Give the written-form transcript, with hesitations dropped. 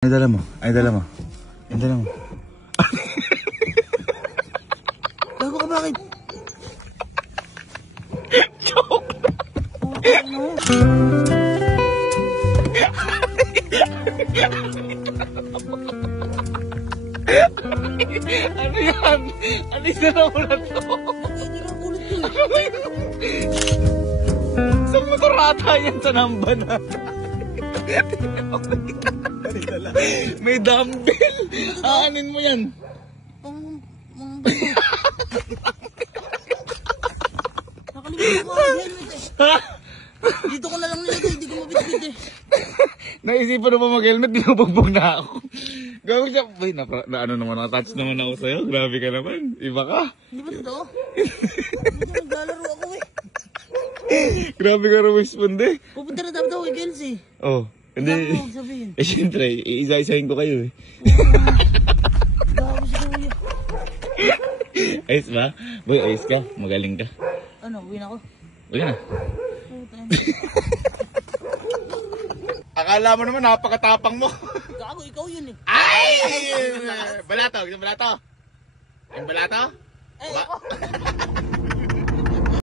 Ay, dala mo. Ay, dala mo. Ay, dala mo. Gago ka bakit? Joke! Ano yan? Ano yung namulat to? Hindi lang ulit ko eh. Sa motor ata yan sa namba na. May dumbbell. Aanin mo yan. Nakalimutan ko ang helmet eh. Dito ko na lang nilagay, hindi ko mabitbit eh. Naisipan mo ba mag-helmet? Binubugbog na ako. Gawin siya. Uy, ano naman, nakatouch naman ako sa'yo. Grabe ka naman. Iba ka. Hindi ba totoo? Hindi naglalaro ako eh. Grabe ka responde. Pupunta na dapat ako kay Kelsey. Oh, hindi. Ano mo sabihin? Eh, siyempre, iisa-isahin ko kayo eh. Gago si Kuya. Ayos ba? Boy, ayos ka. Magaling ka. Ano, uwi na ako? Uy na. Puta. Akala mo naman napakatapang mo. Gago, ikaw yun eh. Ay! Balato, yung balato. Yung balato? Ay, ako.